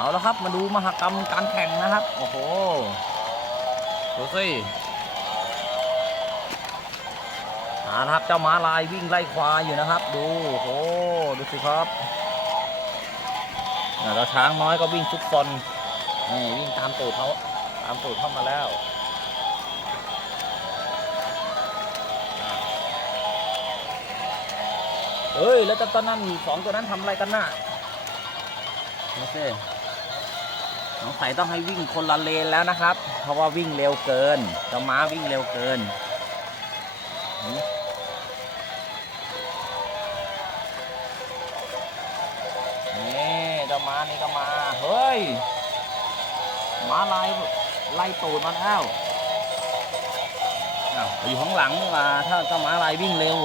เอาแล้วครับมาดูมหกรรมการแข่งนะครับ โอ้โหดูสิเอาละครับเจ้าม้าลายวิ่งไล่ควายอยู่นะครับ ดูโอ้โหดูสิครับอ่าแล้วช้างน้อยก็วิ่งซุกซนนี่วิ่งตามตูดเขาตามตูดเข้ามาแล้วเฮ้ย แล้วเจ้าตัวนั้นสองตัวนั้นทำอะไรกันน่ะไม่ใช่ น้องใส่ต้องให้วิ่งคนละเลนแล้วนะครับ เพราะว่าวิ่งเร็วเกินเจ้าม้าวิ่งเร็วเกินนี่เจ้าม้านี่ก็มา เฮ้ยม้าลายไล่ตูดมาแล้วอ้าวอยู่ข้างหลังนี่ว่าถ้าเจ้าม้าลายวิ่งเร็ว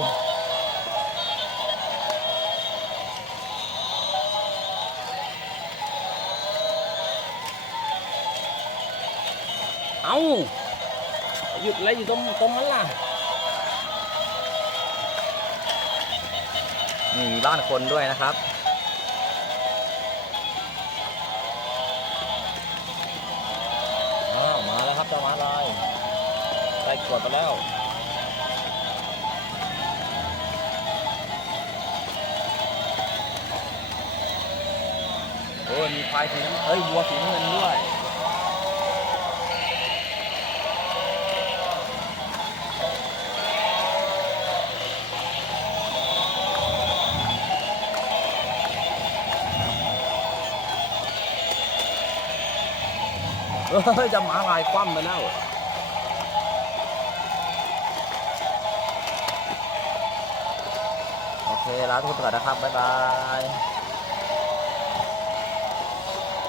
เอาหยุดอะไรอยู่ตรงตรงนั้นล่ะ นี่มีบ้านคนด้วยนะครับ อ้าวมาแล้วครับเจ้ามาลายได้กดไปแล้ว โอ้ยมีควายสีน้ำเอ้ยวัวสีน้ำเงินด้วย เฮ้ยจะหมาลายคว่ำไปแล้วโอเคลาทุกคนก่อนนะครับ บ๊ายบาย